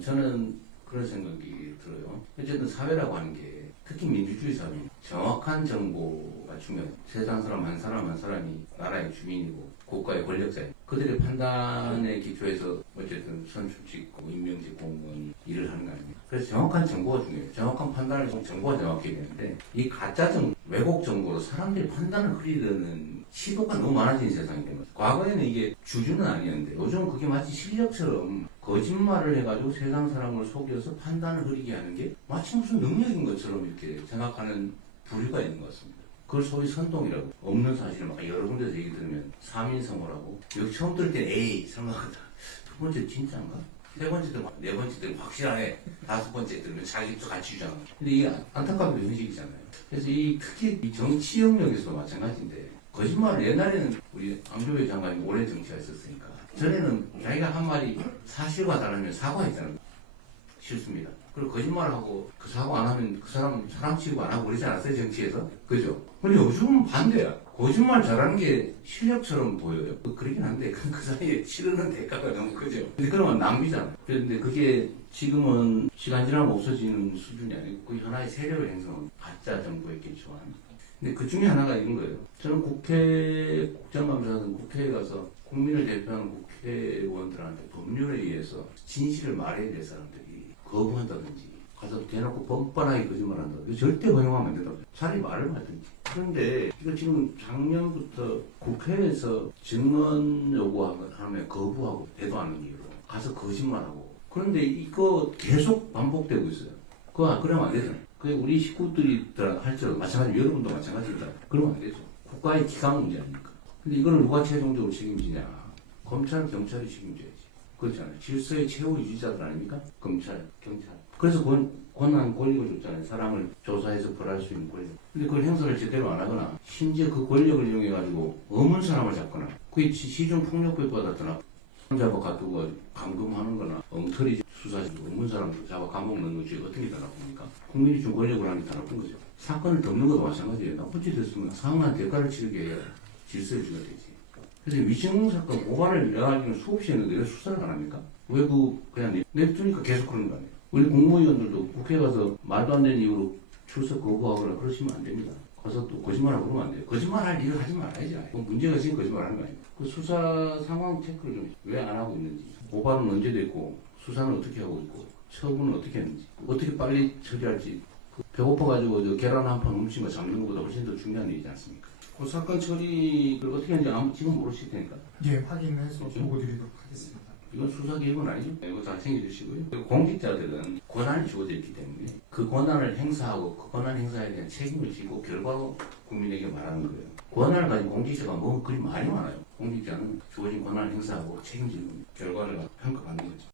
저는 그런 생각이 들어요. 어쨌든 사회라고 하는 게 특히 민주주의 사회 정확한 정보가 중요해요. 세상 사람 한 사람 한 사람이 나라의 주민이고 국가의 권력자예요. 그들의 판단에 기초해서 어쨌든 선출직, 임명직 공무원이 일을 하는 거 아닙니까? 그래서 정확한 정보가 중요해요. 정확한 판단을 해서 정보가 정확해야 되는데 이 가짜 정보, 왜곡 정보로 사람들이 판단을 흐리려는 시도가 너무 많아진 세상이 된 거죠. 과거에는 이게 주류는 아니었는데 요즘은 그게 마치 실력처럼 거짓말을 해가지고 세상 사람을 속여서 판단을 흐리게 하는 게 마치 무슨 능력인 것처럼 이렇게 생각하는 부류가 있는 것 같습니다. 그걸 소위 선동이라고. 없는 사실을 막 여러 군데서 얘기 들으면 사민성어라고. 여기 처음 들을 때 에이 생각하다. 두 번째 진짜인가? 세 번째 들으면 네 번째 들으면 확실하네. 다섯 번째 들으면 자기도 같이 주장하. 근데 이게 안타깝게 현실이잖아요. 그래서 특히 이 정치 영역에서도 마찬가지인데 거짓말을 옛날에는 우리 안교회 장관이 오랜 정치했었으니까 전에는 자기가 한 말이 사실과 다르면 사과했잖아요. 싫습니다. 그리고 거짓말을 하고 그 사고 안 하면 그 사람 취급 안 하고 그러지 않았어요, 정치에서? 그죠? 근데 요즘은 반대야. 거짓말 잘하는 게 실력처럼 보여요. 그러긴 한데 그 사이에 치르는 대가가 너무 크죠. 근데 그러면 낭비잖아요. 그런데 그게 지금은 시간 지나면 없어지는 수준이 아니고 그 하나의 세력을 형성한 가짜 정보에 기초한. 근데 그 중에 하나가 이런 거예요. 저는 국정감사는 국회에 가서 국민을 대표하는 국회의원들한테 법률에 의해서 진실을 말해야 될 사람들이 거부한다든지 가서 대놓고 뻔뻔하게 거짓말한다. 이거 절대 허용하면 안 된다고. 차라리 말을 하든지. 그런데 이거 지금 작년부터 국회에서 증언 요구하면 거부하고 대도 않는 이유로 가서 거짓말하고. 그런데 이거 계속 반복되고 있어요. 그러면 안 되잖아요. 그게 우리 식구들이 할지라도 마찬가지, 여러분도 마찬가지입니다. 그러면 안 되죠. 국가의 기강 문제 아닙니까? 근데 이거는 누가 최종적으로 책임지냐? 검찰, 경찰이 책임져야지. 그렇잖아요. 질서의 최후 유지자들 아닙니까? 검찰, 경찰. 그래서 권한 권력을 줬잖아요. 사람을 조사해서 벌할 수 있는 권력. 근데 그걸 행사를 제대로 안 하거나, 심지어 그 권력을 이용해가지고 어문 사람을 잡거나, 그게 시중폭력배 받았더나, 잡아 가두고 감금하는 거나, 엉터리 수사지도 어문 사람도 잡아 감옥 넣는 것이 어떤 게 더 나쁩니까? 국민이 준 권력을 하는 게 더 나쁜 거죠. 사건을 덮는 것도 마찬가지예요. 나쁜 짓 했으면 상응한 대가를 치르게 해야 질서를 주가 되지. 그래서 위증 사건 고발을 내가지고 수없이 했는데 왜 수사를 안 합니까? 왜 그냥 냅두니까 계속 그러는 거 아니에요? 우리 국무위원들도 국회 가서 말도 안 되는 이유로 출석 거부하거나 그러시면 안 됩니다. 가서 또 거짓말하고 그러면 안 돼요. 거짓말할 일을 하지 말아야지. 문제가 있으니 거짓말하는 거 아니에요. 그 수사 상황 체크를 좀 왜 안 하고 있는지, 고발은 언제 됐고, 수사는 어떻게 하고 있고, 처분은 어떻게 했는지, 어떻게 빨리 처리할지. 배고파가지고 저 계란 한 판 훔친 거 잡는 것보다 훨씬 더 중요한 일이지 않습니까? 그 사건 처리를 어떻게 하는지 지금 모르실 테니까. 예, 확인해서 보고 드리도록 하겠습니다. 이건 수사 계획은 아니죠. 이거 다 챙겨주시고요. 공직자들은 권한이 주어져 있기 때문에 그 권한을 행사하고 그 권한 행사에 대한 책임을 지고 결과로 국민에게 말하는 거예요. 권한을 가진 공직자가 뭐 그리 말이 많아요. 공직자는 주어진 권한을 행사하고 책임지는 결과를 평가받는 거죠.